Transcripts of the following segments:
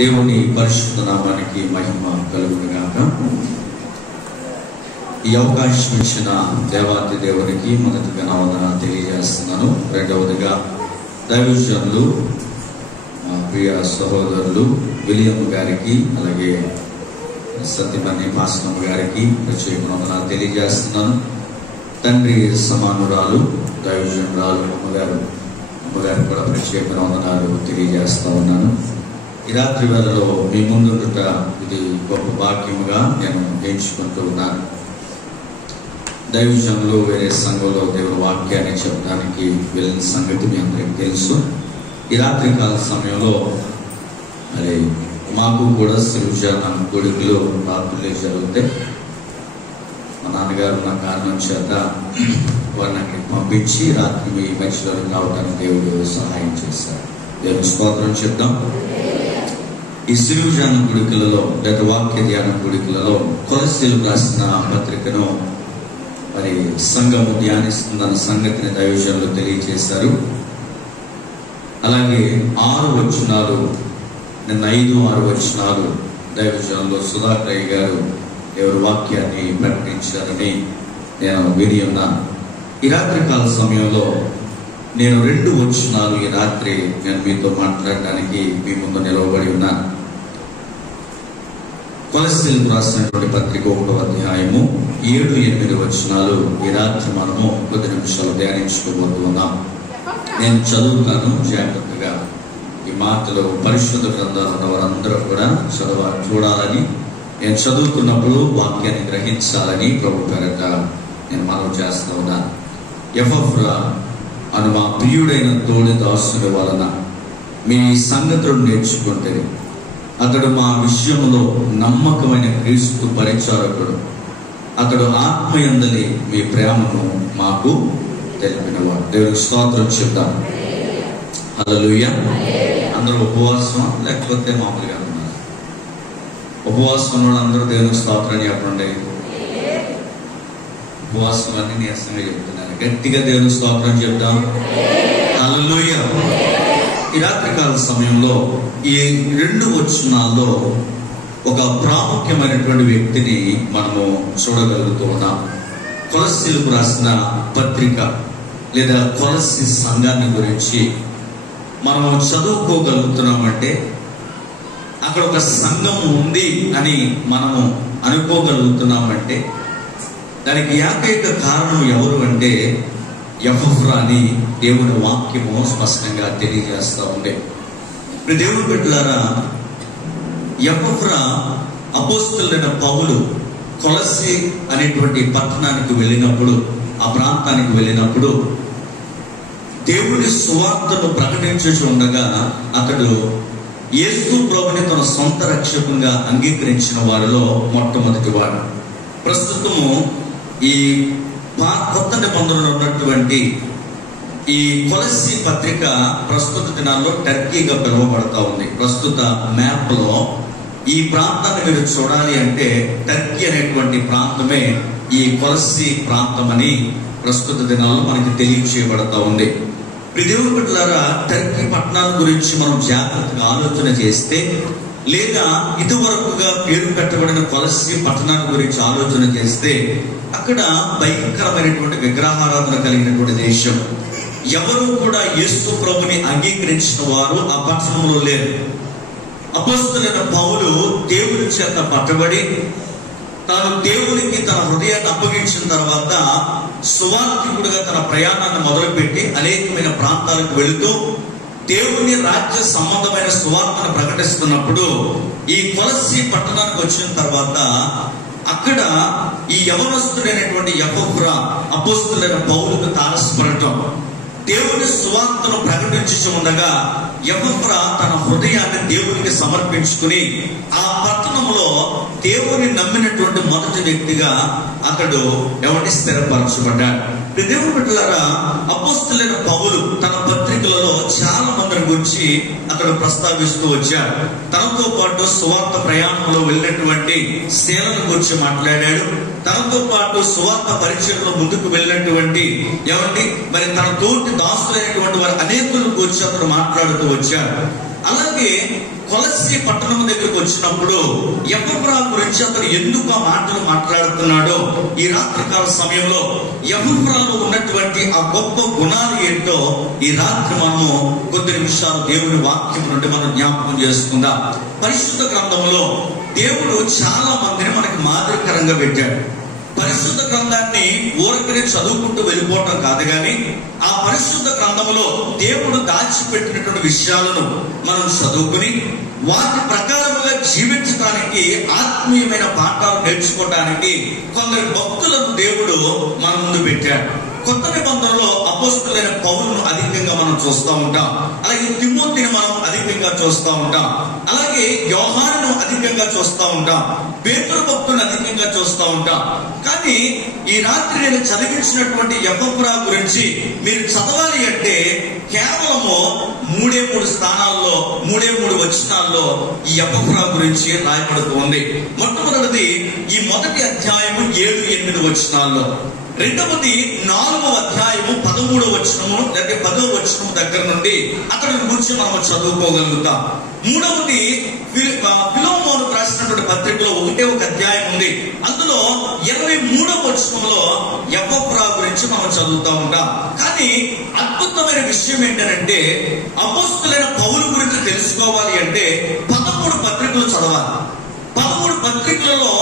దేవుని పరిశుద్ధ నామానికి మహిమ కలుగునుగాక. ఈ అవకాశం ఇచ్చిన దేవాతి దేవునికి మొదటిగా నా వందనాలు తెలియజేస్తున్నాను. రెండవదిగా దైవజనులు మా ప్రియ సహోదరులు విలియం గారికి, అలాగే సత్యమణి పాస్టమ్ గారికి ప్రత్యేక వందనాలు తెలియజేస్తున్నాను. తండ్రి సమానురాలు దైవజనురాలు అమ్మగారికి కూడా ప్రత్యేక వందనాలు తెలియజేస్తా ఉన్నాను. ఈ రాత్రి వేళలో మీ ముందుండుట ఇది గొప్ప భాగ్యముగా నేను ఎంచుకుంటూ ఉన్నాను. దైవజనులు వేరే సంఘంలో దేవుని వాక్యాన్ని చెప్పడానికి వెళ్ళిన సంగతి మీ అందరికీ తెలుసు. ఈ రాత్రి కాల సమయంలో మరి మాకు కూడా సృజన కొడుకులు రాత్రులే జరిగితే మా నాన్నగారు నా కారణం చేత వారిని అక్కడికి పంపించి రాత్రి మీ మధ్యలోకి రావడానికి దేవుడు సహాయం చేశారు. దేవుని స్తోత్రం చెప్దాం. ఈ సృజన కొడుకులలో లేదా వాక్య ధ్యాన కొడుకులలో కొలస్సీలకు రాసిన పత్రికను మరి సంఘము ధ్యానిస్తుందన్న సంగతిని దైవజనులు తెలియజేశారు. అలాగే 6 వచనాలు నిన్న 5-6 వచనాలు దైవజనులు సుధాకరయ్య గారు ఎవరి వాక్యాన్ని ప్రకటించారని నేను విని ఉన్నాను. ఈ రాత్రి కాల సమయంలో నేను 2 వచనాలు ఈ రాత్రి నేను మీతో మాట్లాడడానికి మీ ముందు నిలవబడి ఉన్నాను. కొలస్సీలకు రాసినటువంటి పత్రిక 1వ అధ్యాయము 7-8 వచనాలు ఈ రాత్రి మనము కొద్ది నిమిషాలు ధ్యానించుకోబోతున్నాం. నేను చదువుతాను జాగ్రత్తగా. ఈ మాటలు పరిశుద్ధ గ్రంథాలు ఉన్న వారందరూ కూడా చూడాలని, నేను చదువుతున్నప్పుడు వాక్యాన్ని గ్రహించాలని ప్రభు పేరట నేను మనవి చేస్తూ ఉన్నాను. ఎపఫ్రా అను మా ప్రియుడైన తోడి దాసుని వలన మీ సంగతులను నేర్చుకుంటే అతడు మా విషయంలో నమ్మకమైన క్రీస్తు పరిచారకుడు. అతడు ఆత్మయందలి మీ ప్రేమను మాకు తెలిపినవాడు. దేవునికి స్తోత్రం చెప్తాం. హల్లెలూయా. అందరూ ఉపవాసం లేకపోతే మామూలుగా ఉన్నారు? ఉపవాసం ఉన్న అందరూ దేవునికి స్తోత్రం చెప్పండి. ఉపవాసం అన్ని నీరసంగా చెప్తున్నారు. గట్టిగా దేవునికి స్తోత్రం చెప్తాం. హల్లెలూయా. ఈ రాత్రికాల సమయంలో ఈ 2 వచనాల్లో ఒక ప్రాముఖ్యమైనటువంటి వ్యక్తిని మనము చూడగలుగుతూ ఉన్నాం. కొలస్సీలకు రాసిన పత్రిక లేదా కొలస్సీ సంఘాన్ని గురించి మనము చదువుకోగలుగుతున్నామంటే, అక్కడ ఒక సంఘం ఉంది అని మనము అనుకోగలుగుతున్నామంటే దానికి ఏకైక కారణం ఎవరు అంటే ఎపఫ్రా అని దేవుని వాక్యము స్పష్టంగా తెలియజేస్తూ ఉండే. దేవుని బిడ్డలారా, ఎపఫ్రా అపోస్తలుడైన పౌలు కొలస్సీ అనేటువంటి పట్టణానికి వెళ్ళినప్పుడు, ఆ ప్రాంతానికి వెళ్ళినప్పుడు దేవుని సువార్తను ప్రకటించుచు ఉండగా అతడు యేసు ప్రభుని తన సొంత రక్షకునిగా అంగీకరించిన వారిలో మొట్టమొదటి వాడు. ప్రస్తుతము ఈ కొత్త నిబంధనలో ఉన్నటువంటి ఈ కొలస్సీ పత్రిక ప్రస్తుత దినాల్లో టర్కీగా పిలువబడతా ఉంది. ప్రస్తుత మ్యాప్ లో ఈ ప్రాంతాన్ని మీరు చూడాలి అంటే టర్కీ అనేటువంటి ప్రాంతమే ఈ కొలస్సీ ప్రాంతం అని ప్రస్తుత దినాల్లో మనకి తెలియచేయబడతా ఉంది. దేవుని బిడ్డలారా, టర్కీ పట్టణాల గురించి మనం జాగ్రత్తగా ఆలోచన చేస్తే, లేదా ఇదివరకుగా పేరు పెట్టబడిన కొలస్సీ పట్టణాన్ని గురించి ఆలోచన చేస్తే, అక్కడ భయంకరమైనటువంటి విగ్రహారాధన కలిగినటువంటి దేశం. ఎవరు కూడా యేసు ప్రభుని అంగీకరించిన వారు ఆ పట్టణంలో లేరు. అపోస్తలుడైన పౌలు దేవుని చేత పట్టబడి తాను దేవునికి తన హృదయాన్ని అప్పగించిన తర్వాత సువార్తికుడిగా తన ప్రయాణాన్ని మొదలుపెట్టి అనేకమైన ప్రాంతాలకు వెళుతూ దేవుని రాజ్య సంబంధమైన సువార్తను ప్రకటిస్తున్నప్పుడు ఈ కొలస్సీ పట్టణానికి వచ్చిన తర్వాత అక్కడ ఈ యవనస్తుడైనటువంటి ఎపఫ్రా అపోస్తలుడైన పౌలుకు తారసపడటం, దేవుని సువార్తను ప్రకటించి ఉండగా ఎపఫ్రా తన హృదయాన్ని దేవునికి సమర్పించుకుని ఆ పట్టణంలో దేవుని నమ్మినటువంటి మొదటి వ్యక్తిగా అతడు ఎవరిని స్థిరపరచబడ్డాడు. దేవుని బిడ్డలారా, అపోస్తలుడైన పౌలు తన పత్రికలలో చాలా మందిని గురించి అతడు ప్రస్తావిస్తూ వచ్చాడు. తనతో పాటు సువార్త ప్రయాణంలో వెళ్ళినటువంటి సేలను గురించి మాట్లాడాడు. తనతో పాటు సువార్త పరిచయంలో ముందుకు వెళ్ళినటువంటి మరి తన తోటి దాసులైనటువంటి వారు అనేకుల గురించి అతడు మాట్లాడుతూ వచ్చాడు. అలాగే కొలస్సీ పట్టణం దగ్గరకు వచ్చినప్పుడు ఎపఫ్రా గురించి అతను ఎందుకు ఆ మాటలు మాట్లాడుతున్నాడో ఈ రాత్రికాల సమయంలో ఎపఫ్రాలో ఉన్నటువంటి ఆ గొప్ప గుణాలు ఏంటో ఈ రాత్రి మనము కొద్ది నిమిషాలు దేవుని వాక్యం నుండి మనం జ్ఞాపకం చేసుకుందాం. పరిశుద్ధ గ్రంథంలో దేవుడు చాలా మందిని మనకి మాదిరికరంగా పెట్టాడు. పరిశుద్ధ గ్రంథాన్ని ఊరకనే చదువుకుంటూ వెళ్ళిపోవటం కాదు, కానీ ఆ పరిశుద్ధ గ్రంథంలో దేవుడు దాచిపెట్టినటువంటి విషయాలను మనం చదువుకుని వాటి ప్రకారముగా జీవించడానికి, ఆత్మీయమైన పాఠాలు నేర్చుకోవడానికి కొందరు భక్తులను దేవుడు మన ముందు పెట్టాడు. కొత్త నిబంధనలో అపోస్తలుడైన పౌలును అధికంగా మనం చూస్తూ ఉంటాం. అలాగే తిమోతిని మనం అధికంగా చూస్తూ ఉంటాం. అలాగే యోహానును అధికంగా చూస్తూ ఉంటాం. పేతురు భక్తులను అధికంగా చూస్తూ ఉంటాం. కానీ ఈ రాత్రి నేను చదివించినటువంటి ఎపఫ్రా గురించి మీరు చదవాలి అంటే కేవలము 3 స్థానాల్లో 3 వచనాల్లో ఈ ఎపఫ్రా గురించి రాయబడుతూ ఉంది. మొట్టమొదటిది ఈ మొదటి అధ్యాయము 7-8 వచనాల్లో, రెండవది 4వ అధ్యాయము 13వ వచనము లేదా 10వ వచనం దగ్గర నుండి అతడి గురించి మనం చదువుకోగలుగుతాం. మూడవది ఫిలోమోను రాసినటువంటి పత్రికలో ఒక అధ్యాయం ఉంది. అందులో 23వ వచనంలో ఎపఫ్రా గురించి మనం చదువుతూ ఉంటాం. కానీ అద్భుతమైన విషయం ఏంటంటే అపోస్తలుడైన పౌలు గురించి తెలుసుకోవాలి అంటే 13 పత్రికలు చదవాలి. 13 పత్రికలలో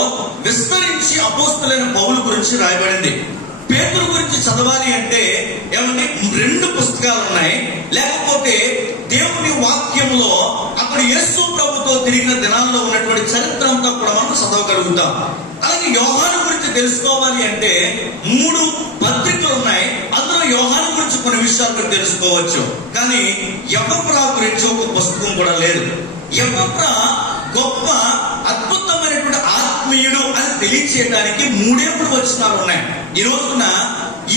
విస్తరించి అపోస్తలుడైన పౌలు గురించి రాయబడింది. పేతురు గురించి చదవాలి అంటే ఏమంటే 2 పుస్తకాలు ఉన్నాయి. లేకపోతే దేవుని వాక్యంలో అక్కడ యేసు ప్రభుతో తిరిగిన దినాల్లో ఉన్నటువంటి చరిత్ర అంతా కూడా మనం చదవగలుగుతాం. అలాగే యోహాను గురించి తెలుసుకోవాలి అంటే 3 పత్రికలు ఉన్నాయి. అందులో యోహాను గురించి కొన్ని విషయాలు మీరు తెలుసుకోవచ్చు. కానీ ఎపఫ్రా గురించి ఒక పుస్తకం కూడా లేదు. ఎపఫ్రా గొప్ప అద్భుతమైనటువంటి ఆత్మీయుడు అని తెలియచేయడానికి 3 వచనాలు ఉన్నాయి. ఈ రోజున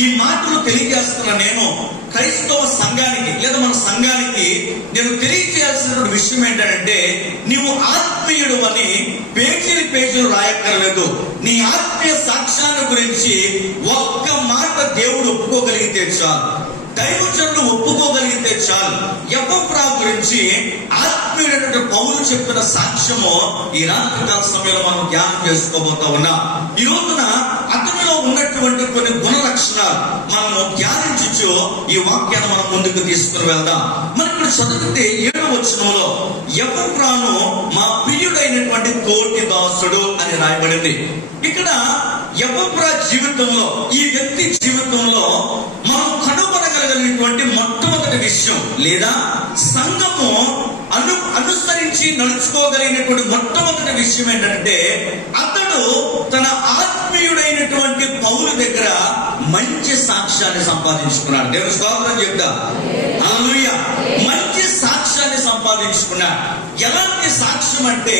ఈ మాటలు తెలియజేస్తున్న నేను క్రైస్తవ సంఘానికి లేదా మన సంఘానికి నేను తెలియజేయాల్సినటువంటి విషయం ఏంటంటే నీవు ఆత్మీయుడు అని పేజీలు రాయక్కర్లేదు. నీ ఆత్మీయ సాక్ష్యాన్ని గురించి ఒక్క మాట దేవుడు ఒప్పుకోగలిగితే చాలు, దైవజనులు ఒప్పుకోగలిగితే చాలు. ఎపఫ్రా గురించి ఆత్మీయుడైనటువంటి పౌలు చెప్పిన సాక్ష్యము ఈ రాత్రికాల సమయంలో మనం ధ్యానం చేసుకోబోతా ఉన్నాం. ఈ రోజున అతనిలో ఉన్నటువంటి కొన్ని గుణ లక్షణాలు మనము ధ్యానించు ఈ వాక్యాన్ని మనం ముందుకు తీసుకుని వెళ్దాం. మనం ఇప్పుడు చదివితే 7వ వచనంలో ఎపఫ్రాను మా ప్రియుడైనటువంటి తోటి దాసుడు అని రాయబడింది. ఇక్కడ ఎపఫ్రా జీవితంలో, ఈ వ్యక్తి జీవితంలో మనం కనుగొనగలిగినటువంటి మొట్టమొదటి విషయం లేదా సంఘము అనుసరించి నడుచుకోగలిగినటువంటి మొట్టమొదటి విషయం ఏంటంటే అతడు తన ఆత్మీయుడైనటువంటి పౌలు దగ్గర మంచి సాక్ష్యాన్ని సంపాదించుకున్నాడు. దేవుని స్తోత్రం చెప్తా. హల్లెలూయా. మంచి సాక్ష్యాన్ని సంపాదించుకున్నాడు. ఎలాంటి సాక్ష్యం అంటే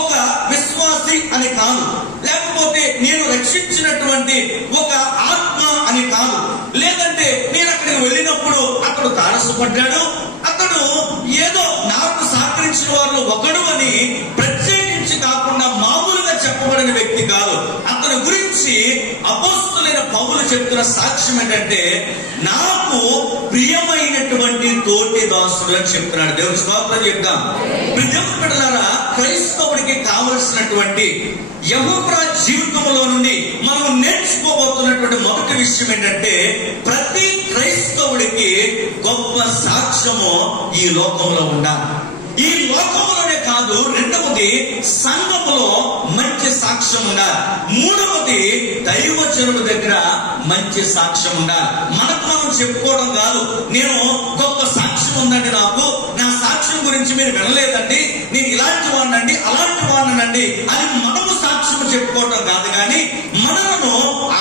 ఒక విశ్వాసి అని కాదు, లేకపోతే నేను రక్షించినటువంటి ఒక ఆత్మ అని కాదు, లేదంటే నేను అక్కడికి వెళ్ళినప్పుడు అతడు తారసపడ్డాడు, అతడు ఏదో నాకు సహకరించిన వారిలో ఒకడు అని ప్రత్యేకించి కాకుండా మామూలుగా చెప్పబడిన వ్యక్తి కాదు. అతని గురించి అపోస్తలుడైన పౌలు చెప్తున్న సాక్ష్యం ఏంటంటే నాకు ప్రియమైనటువంటి తోటి దాసుడు అని చెప్తున్నాడు. దేవుని స్తోత్రం చెప్తాం. దేవుని బిడ్డలారా, క్రైస్తవుడికి కావలసినటువంటి ఎపఫ్రా జీవితంలో నుండి మనం నేర్చుకోబోతున్నటువంటి మొదటి విషయం ఏంటంటే ప్రతి క్రైస్తవుడికి గొప్ప సాక్ష్యము ఈ లోకంలో ఉండాలి. ఈ లోకంలోనే కాదు, రెండవది సంఘములో మంచి సాక్ష్యం ఉండాలి. మూడవది దైవజనుడి దగ్గర మంచి సాక్ష్యం ఉండాలి. మనకు మనం చెప్పుకోవడం కాదు, నేను గొప్ప సాక్ష్యం ఉందండి, నాకు నా సాక్ష్యం గురించి మీరు వినలేదండి, నేను ఇలాంటి వాడినండి అలాంటి వాడినండి అని మనము సాక్ష్యం చెప్పుకోవటం కాదు, కానీ మనలను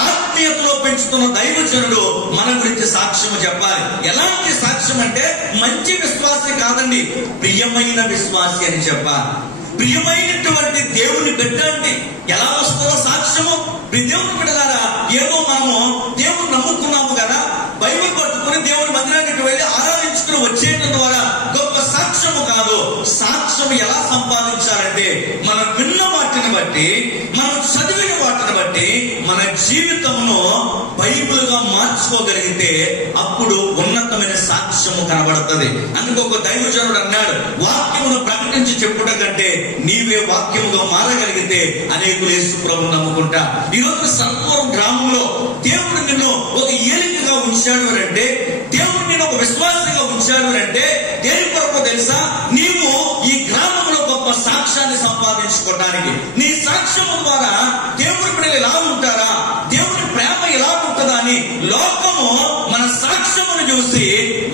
ఆత్మీయతలో పెంచుతున్న దైవజనుడు మన గురించి సాక్ష్యం చెప్పాలి. ఎలాంటి సాక్ష్యం అంటే మంచి విశ్వాసి కాదండి, ప్రియమైన విశ్వాసి అని చెప్పాలి. ప్రియమైనటువంటి దేవుని బిడ్డ అంటే ఎలా వస్తుందో సాక్ష్యము. దేవుని బిడ్డలారా, ఏదో మనము దేవుని నమ్ముకున్నాము కదా, బైబిల్ పట్టుకుని దేవుని మందిరానికి వెళ్ళి ఆరాధించుకుని వచ్చేయడం ద్వారా గొప్ప సాక్ష్యము కాదు. సాక్ష్యం ఎలా సంపాదించాలంటే మనం విన్న వాటిని బట్టి, మనం చదివిన వాటిని బట్టి మన మన జీవితంలో బైబిల్ గా మార్చుకోగలిగితే అప్పుడు ఉన్నతమైన సాక్ష్యము కనబడుతుంది. అందుకు ఒక దైవజనుడు అన్నాడు, వాక్యమును ప్రకటించి చెప్పుట కంటే నీవే వాక్యముగా మారగలిగితే అనేకులు యేసు ప్రభువును నమ్ముకుంటా. ఈ రోజు సర్పవరం గ్రామంలో దేవుడు నిన్ను ఒక ఏలికగా ఉంచాడు అంటే, దేవుడు నిన్ను ఒక విశ్వాసంగా ఉంచాడు అంటే దేని కొరకు తెలుసా? నీవు ఈ గ్రామంలో గొప్ప సాక్ష్యాన్ని సంపాదించుకోవడానికి. నీ సాక్ష్యము ద్వారా దేవుడి బిడ్డలు ఎలా ఉంటారా, దేవుడి ప్రేమ ఎలా ఉంటుందా అని లోకము మన సాక్ష్యమును చూసి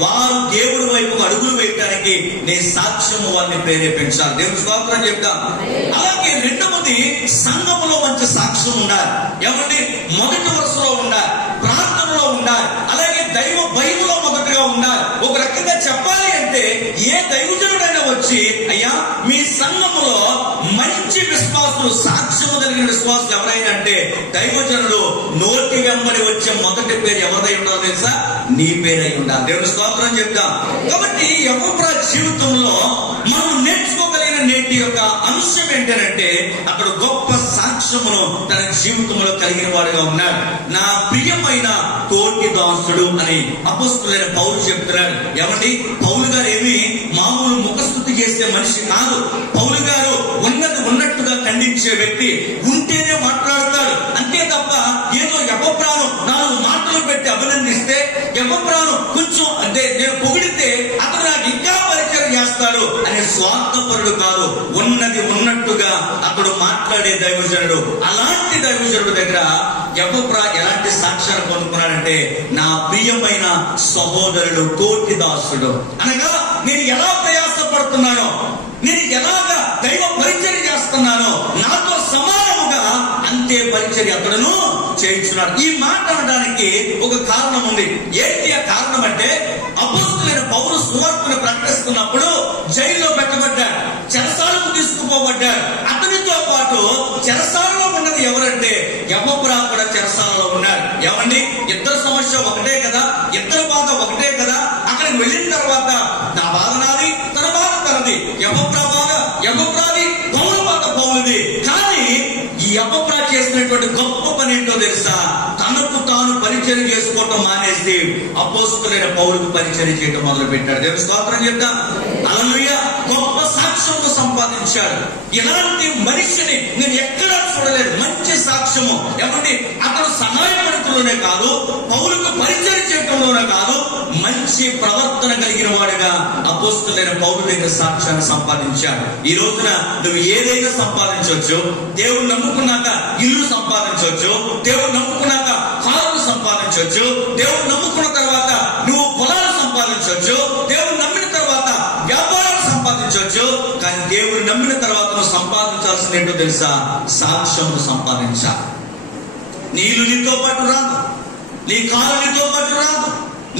వారు దేవుడి వైపు అడుగులు వేయడానికి నీ సాక్ష్యము వారిని ప్రేరేపించాలి. దేవుడి స్తోత్రం చెప్తాం. అలాగే రెండవది, సంఘములో మంచి సాక్ష్యం ఉండాలి. ఏమంటే మొదటి వరుసలో ఉండాలి, ప్రార్థనలో ఉండాలి, అలాగే దైవ భయములో మొదటగా ఉండాలి. ఒక రకంగా చెప్పాలి అంటే ఏ దైవజనుడైనా వచ్చి, అయ్యా మీ సంఘములో మంచి విశ్వాసులు, సాక్ష్యము కలిగిన విశ్వాసులు ఎవరైనా అంటే దైవజనుడు నోటి వెంబడి వచ్చే మొదటి పేరు ఎవరిదై ఉండాలో తెలుసా? నీ పేరై ఉండాలి. దేవుని స్తోత్రం చెప్తాం. కాబట్టి యెహోవా జీవితంలో మనం నేర్చుకోగలిగిన నేటి యొక్క అంశం ఏంటంటే అక్కడ గొప్ప సాక్ష్యమును తన జీవితంలో కలిగిన వాడుగా ఉన్నాడు. నా ప్రియమైన తోటి దాసుడు అని అపోస్తలుడైన పౌలు చెప్తున్నాడు. ఏమండి, పౌలు గారు ఏమి మామూలు ముఖస్తుతి చేసే మనిషి కాదు. పౌలు గారు ఉన్నది ఉన్నట్టుగా ఖండించే వ్యక్తి. ఉంటేనే మాట్లాడతాడు అంతే తప్ప ఏదో యెహోవాను 4 మాటలు పెట్టి అభినందిస్తే, యెహోవాను కొంచెం అంటే నేను పొగిడితే అతను నాకు ఇంకా పరిచయం చేస్తాడు అనే స్వార్థపరుడు కాదు. ఉన్నది ఉన్నట్టుగా అతడు మాట్లాడే దైవజనుడు. అలాంటి దైవజనుడు దగ్గర యెహోవా ఎలాంటి సాక్ష్యాన్ని పొందుకున్నాడంటే, నా ప్రియమైన సహోదరుడు తోటి దాసుడు అనగా నేను ఎలా ప్రయాసపడుతున్నానో, నేను ఎలాగా దైవ పరిచర్య చేస్తున్నానో నాతో సమానముగా అంతే పరిచర్య అతడును చేయించున్నాడు. ఈ మాట అనడానికి ఒక కారణం ఉంది. ఏంటి ఆ కారణం అంటే, అపోస్తలుడైన పౌలు సువార్తను ప్రకటిస్తున్నప్పుడు జైల్లో పెట్టబడ్డాడు, చెరసాలకు తీసుకుపోబడ్డాడు. అతనితో పాటు చెరసాలలో ఉన్నది ఎవరంటే యెహోవా కూడా చెరసాలలో ఉన్నాడు. ఏమండి, ఇద్దరు సమస్య ఒకటే కదా, ఇద్దరు బాధ ఒకటే కదా. అక్కడికి వెళ్ళిన తర్వాత నా బాధ నాది, తన బాధ తనది. యెహోవా బాధ యెహోవాది, పౌలు బాధ పౌలుది. కానీ ఈ యెహోవా చేసినటువంటి గొప్ప పని ఏంటో తెలుసా? తనకు తాను పరిచయం చేసుకోవటం మానేసి అపోస్తలుడైన పౌలుకు పరిచయం చేయడం మొదలు పెట్టాడు. దేవుని స్తోత్రం చెప్తాం. హల్లెలూయా. గొప్ప సాక్ష్యము సంపాదించాడు. ఇలాంటి మనిషిని నేను ఎక్కడా చూడలేదు. మంచి సాక్ష్యము. ఏమంటే అతను సహాయపడుతులోనే కాదు, పౌలుకు పరిచయం చేయటంలోనే కాదు, మంచి ప్రవర్తన కలిగిన వాడుగా అపోస్తలుడైన పౌలు దగ్గర సాక్ష్యాన్ని సంపాదించాడు. ఈ రోజున నువ్వు ఏదైనా సంపాదించవచ్చు. దేవుడు నమ్ముకున్నాక ఇల్లు సంపాదించవచ్చు, దేవుడు నమ్ముకున్నాక కారులు సంపాదించవచ్చు, దేవుడు నమ్ముకున్న తర్వాత నువ్వు పొలాలు సంపాదించవచ్చు, దేవుడు నమ్మిన తర్వాత వ్యాపారాలు సంపాదించవచ్చు. కానీ దేవుడు నమ్మిన తర్వాత నువ్వు సంపాదించాల్సింది ఏంటో తెలుసా? సాక్ష్యమును సంపాదించాలి. నీ ఇల్లు నీతో పాటు రాదు, నీ కారు నీతో పాటు రాదు,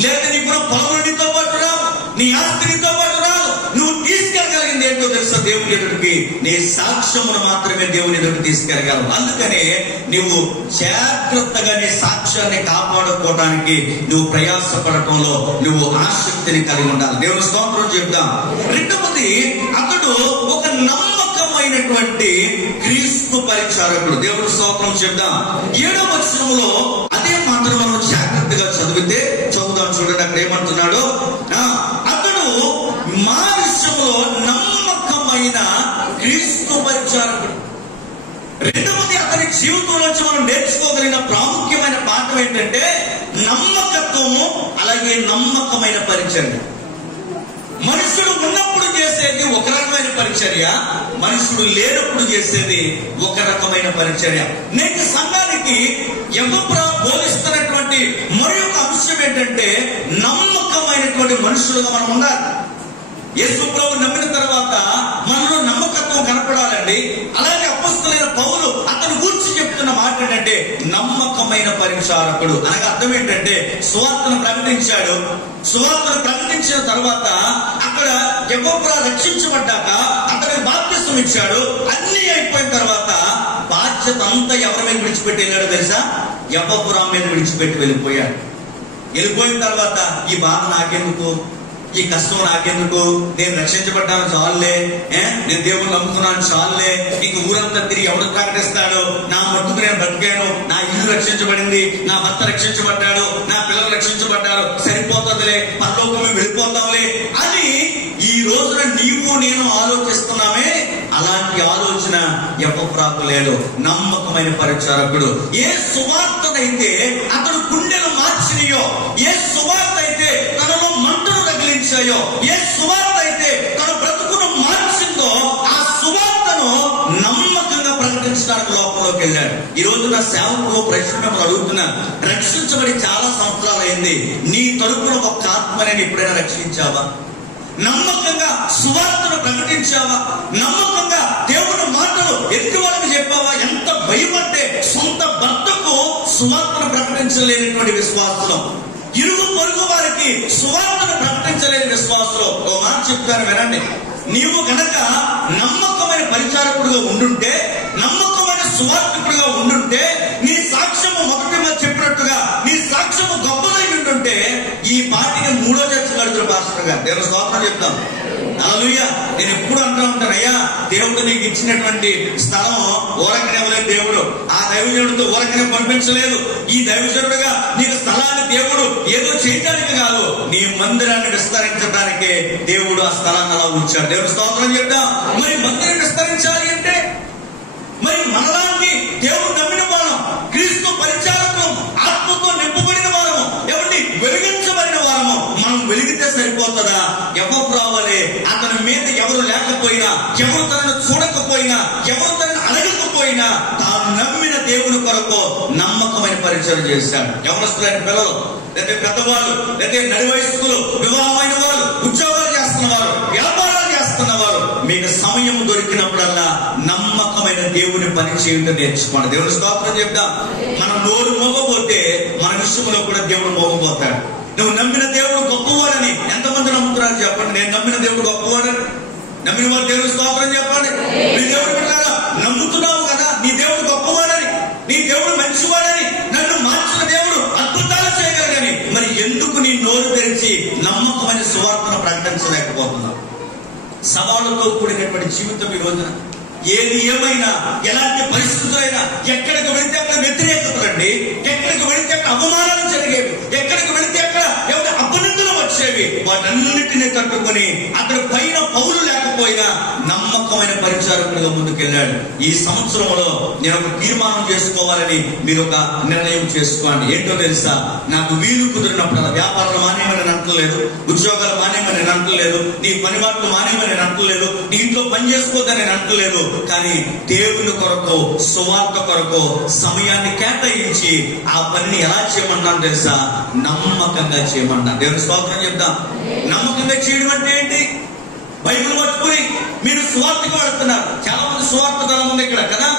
లేదా నీ పొలం నీతో పాటు రాదు, నీ ఆస్తి నీతో పాటు రాదు. నువ్వు తీసుకెళ్ళగలిగింది ఏంటో తెలుసా? దేవుని ఎదుటికి నీ సాక్ష్యమును మాత్రమే దేవుని ఎదుటికి తీసుకెళ్ళగలవు. అందుకనే నువ్వు జాగ్రత్తగా నీ సాక్ష్యాన్ని కాపాడుకోవడానికి నువ్వు ప్రయాసపడటంలో నువ్వు ఆసక్తిని కలిగి ఉండాలి. దేవుని స్తోత్రం చెప్తాం. రెండవది, అతడు ఒక నమ్మకమైనటువంటి క్రీస్తు పరిచారకుడు. దేవుని స్తోత్రం చెప్తాం. 7వ వచనంలో అదే మాత్రం మనం జాగ్రత్తగా చదువుదాం. చూడండి అక్కడ ఏమంటున్నాడు? అతడు మా విషయంలో నమ్మకమైన క్రీస్తు పరిచారకుడు. రెండవది, అతని జీవితంలోంచి మనం నేర్చుకోగలిగిన ప్రాముఖ్యమైన పాఠం ఏంటంటే నమ్మకత్వము, అలాగే నమ్మకమైన పరిచర్య. మనుషుడు ఉన్నప్పుడు చేసేది ఒక రకమైన పరిచర్య, మనుషుడు లేనప్పుడు చేసేది ఒక రకమైన పరిచర్య. నేటి సంఘానికి యెహోవా బోధిస్తున్నటువంటి మరొక అంశం ఏంటంటే నమ్మకమైనటువంటి మనుషులుగా మనం ఉండాలి. యేసు ప్రభువు నమ్మిన తర్వాత మనలో నమ్మకత్వం కనపడాలండి. అలాగే అపోస్తలుడైన పౌలు అతను గురించి చెప్తున్న మాట ఏంటంటే నమ్మకమైన పరిచారకుడు. అనగా అర్థం ఏంటంటే సువార్తను ప్రకటించాడు. సువార్తను ప్రకటించిన తర్వాత అక్కడ యెహోవా రక్షించబడ్డాక అతనికి బాప్తిసం ఇచ్చాడు. అన్ని అయిపోయిన తర్వాత బాధ్యత అంతా ఎవరి మీద విడిచిపెట్టి వెళ్ళాడో తెలుసా? యెహోవా మీద విడిచిపెట్టి వెళ్ళిపోయాడు. వెళ్ళిపోయిన తర్వాత ఈ బాధ నాకెందుకు, ఈ కష్టం నాకెందుకు, నేను రక్షించబడ్డాను చాలులే, నేను దేవుని నమ్ముకున్నాను చాలులే, ఇంక ఊరంతా తిరిగి ఎవరు ప్రకటిస్తాడు, నా మట్టుకు నేను బ్రతికాను, నా ఇల్లు ఇల్లు రక్షించబడింది, నా భర్త రక్షించబడ్డాడు, నా పిల్లలు రక్షించబడ్డారు, సరిపోతుందిలే, పరలోకమే వెళ్ళిపోతాంలే అని ఈ రోజున నీవు నేను ఆలోచిస్తున్నామే, అలాంటి ఆలోచన ఎపఫ్రాకు లేడు. నమ్మకమైన పరిచారకుడు. ఏ సువార్తనైతే అతడు గుండెలు మార్చినాయో, ఏ సువార్త అయితే తనలో మంటలు తగిలించాయో, ఏ సువార్త అయితే తన బ్రతుకును మార్చిందో, ఆ సువార్తను నమ్మకంగా ప్రకటించడానికి లోపలికి వెళ్ళాడు. ఈ రోజు నా సేవకులు ప్రశ్న అడుగుతున్నారు, రక్షించబడి చాలా సంవత్సరాలు అయింది, నీ తరపున ఒక ఆత్మని ఎప్పుడైనా రక్షించావా? నమ్మకంగా సువార్తను ప్రకటించావా? నమ్మకంగా దేవుని మాటలు ఎదుటి వాళ్ళకి చెప్పావా? ఎంత భయం అంటే సొంత భర్తకు సువార్తను ప్రకటించలేనటువంటి విశ్వాసులు, ఇరుగు పొరుగు వారికి సువార్తను ప్రకటించలేని విశ్వాసులు. ఓ మాట చెప్తాను వినండి. నీవు కనుక నమ్మకమైన పరిచారకుడుగా ఉండుంటే, నమ్మకమైన సువార్తికుడుగా ఉండుంటే, నీ సాక్ష్యము మొదటిగా చెప్పినట్టుగా నీ సాక్ష్యము గొప్పదై ఉంటుంటే ఈ పార్టీని 3వ చర్చ కడుతున్న పాస్టర్ గారు దేవుని స్తోత్రం చెప్తాం. హల్లెలూయా. నేను ఎప్పుడు అంటూ ఉంటాను, అయ్యా దేవుడు నీకు ఇచ్చినటువంటి స్థలం ఊరకనేవలేదు దేవుడు, ఆ దైవజనుడితో ఊరకనే పంపించలేదు. ఈ దైవజనుడుగా నీకు స్థలాన్ని దేవుడు ఏదో చేయడానికి కాదు, నీ మందిరాన్ని విస్తరించడానికి దేవుడు ఆ స్థలాన్ని అలా ఉంచాడు. దేవుని స్తోత్రం చెప్తాం. మరి మందిరం విస్తరించాలి అంటే మరి మనలాంటి దేవుడు నమ్మిన వారం, క్రీస్తు పరిచారకులు, ఆత్మతో నింపబడిన వారము, ఎవరిని వెలిగించబడిన వారము మనం వెలిగితే సరిపోతుందా? ఎవరు రావాలి? అతని మీద ఎవరు లేకపోయినా, ఎవరు తనను చూడకపోయినా, ఎవరు తనను అడగకపోయినా తాను నమ్మిన దేవుని కొరకు నమ్మకమైన పరిచయం చేశాడు. యవనస్తులైన పిల్లలు, లేదా పెద్దవాళ్ళు, లేదా నడి వయస్కులు, వివాహమైన వాళ్ళు, ఉద్యోగాలు చేస్తున్నవారు, వ్యాపారాలు చేస్తున్నవారు, మీకు సమయం దొరికినప్పుడల్లా నమ్మకమైన దేవుని పని చేయడం నేర్చుకోండి. దేవుని స్తోత్రం చెప్తాం. మనం నోరు మోగపోతే మన విషయంలో కూడా దేవుడు మోగపోతాడు. నువ్వు నమ్మిన దేవుడు గొప్పవాడని ఎంతమంది నమ్ముతున్నారు చెప్పండి. నేను నమ్మిన దేవుడు గొప్పవాడని. నమ్మిన వారు దేవుని స్తోత్రం చెప్పండి. నీ దేవుడు బిడ్డలారా నమ్ముతున్నావు కదా, నీ దేవుడు గొప్పవాడని, నీ దేవుడు మంచివాడని, నన్ను మార్చిన దేవుడు అద్భుతాలు చేయగలగని, మరి ఎందుకు నీ నోరు తెరిచి నమ్మకమైన సువార్తను ప్రకటించలేకపోతున్నావు? సవాళ్ళతో కూడినటువంటి జీవితం ఈ రోజున. ఏది ఏమైనా, ఎలాంటి పరిస్థితులైనా, ఎక్కడికి వెళితే అక్కడ వ్యతిరేకతలండి, ఎక్కడికి వెళితే అక్కడ అవమానాలు జరిగేవి, ఎక్కడికి వెళితే అక్కడ ఎవరి అపనిందలు వచ్చేవి. వాటన్నిటినీ తట్టుకొని అతడి పైన పౌలు లేకపోయినా నమ్మకమైన పరిచారకుడిగా ముందుకెళ్ళాడు. ఈ సంవత్సరంలో నేను ఒక తీర్మానం చేసుకోవాలని మీరు ఒక నిర్ణయం చేసుకోండి. ఏంటో తెలుసా? నాకు వీలు కుదిరినప్పుడు వ్యాపారాలు మానేయమని అంటలేదు, ఉద్యోగాలు మానేయమని నేను అంటలేదు, నీ పని మాటలు మానేయమని నేను అంటలేదు, నీ ఇంట్లో పని చేసుకోవద్దని నేను అంటలేదు. కానీ దేవుని కొరకు, సువార్త కొరకు సమయాన్ని కేటాయించి ఆ పనిని ఎలా చేయమన్నాను తెలుసా? నమ్మకంగా చేయమన్నా. దేవుని స్తోత్రం చెప్తాం. నమ్మకంగా చేయడం అంటే ఏంటి? బైబిల్ పట్టుకుని మీరు సువార్తకు వెళుతున్నారు. చాలా మంది సువార్త దళం ఉంది ఇక్కడ కదా.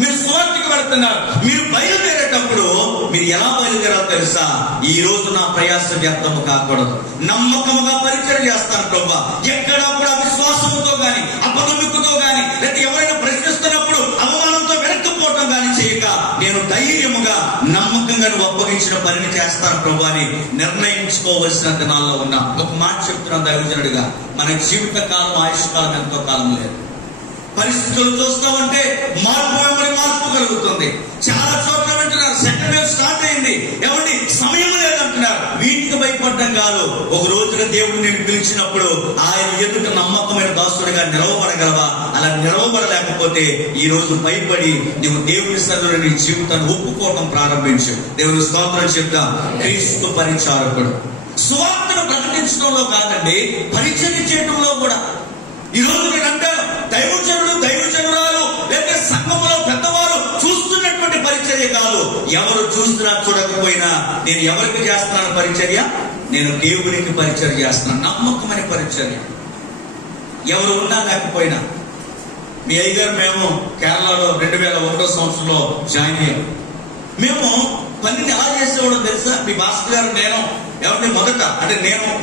మీరు సువార్తకు వెళుతున్నారు. మీరు బయలుదేరేటప్పుడు మీరు ఎలా బయలుదేరాలో తెలుసా? ఈ రోజు నా ప్రయాస వ్యర్థము కాకూడదు, నమ్మకముగా పరిచయం చేస్తాను ప్రభా. ఎక్కడ కూడా విశ్వాసంతో గాని, అపనమ్మకతో గాని, లేకపోతే ఎవరైనా ప్రశ్నిస్తున్నప్పుడు అవమానంతో వెనక్కిపోవటం గాని చేయక, నేను ధైర్యముగా నమ్మకంగా నువ్వు అప్పగించిన పనిని చేస్తాను ప్రభా అని నిర్ణయించుకోవలసిన దినాల్లో ఉన్నాం. ఒక మాట చెప్తున్నాను దైవజనుడిగా, మన జీవిత కాలం, ఆయుష్కాలం ఎంతో కాలం లేదు. పరిస్థితులు చూస్తామంటే మార్పు వెంబడి మార్పు కలుగుతుంది. చాలా చోట్ల వింటున్నారు సెకండ్ వేవ్ స్టార్ట్ అయింది, ఎవరి సమయం లేదంటున్నారు. వీటికి భయపడడం కాదు. ఒక రోజున దేవుడు నేను పిలిచినప్పుడు ఆయన ఎదుట నమ్మకమైన దాసుడిగా నిలవబడగలవా? అలా నిలవబడలేకపోతే ఈ రోజు భయపడి నువ్వు దేవుని సన్నిధిలో నీ జీవితాన్ని ఒప్పుకోవడం ప్రారంభించు. దేవుని స్తోత్రం చెప్తాం. క్రీస్తు పరిచారకుడు సువార్తను ప్రకటించడంలో కాదండి, పరిచర్య చేయడంలో కూడా. ఈ రోజు నేను అంటాను, దైవజనుడు, దైవజనురాలు, లేదా సంఘములో పెద్దవారు చూస్తున్నటువంటి పరిచర్య కాదు. ఎవరు చూస్తున్నా చూడకపోయినా నేను ఎవరికి చేస్తున్నాను పరిచర్య? నేను దేవునికి పరిచర్య చేస్తున్నాను. నమ్మకమైన పరిచర్య. ఎవరు ఉన్నా లేకపోయినా. మీ అయ్యగారు మేము కేరళలో 2001వ సంవత్సరంలో జాయిన్ అయ్యాం. మేము పనిని ఎలా చేసేవాళ్ళం తెలుసా? మీ భాస్కర్ గారు, నేను ఎవరిని మొదట అంటే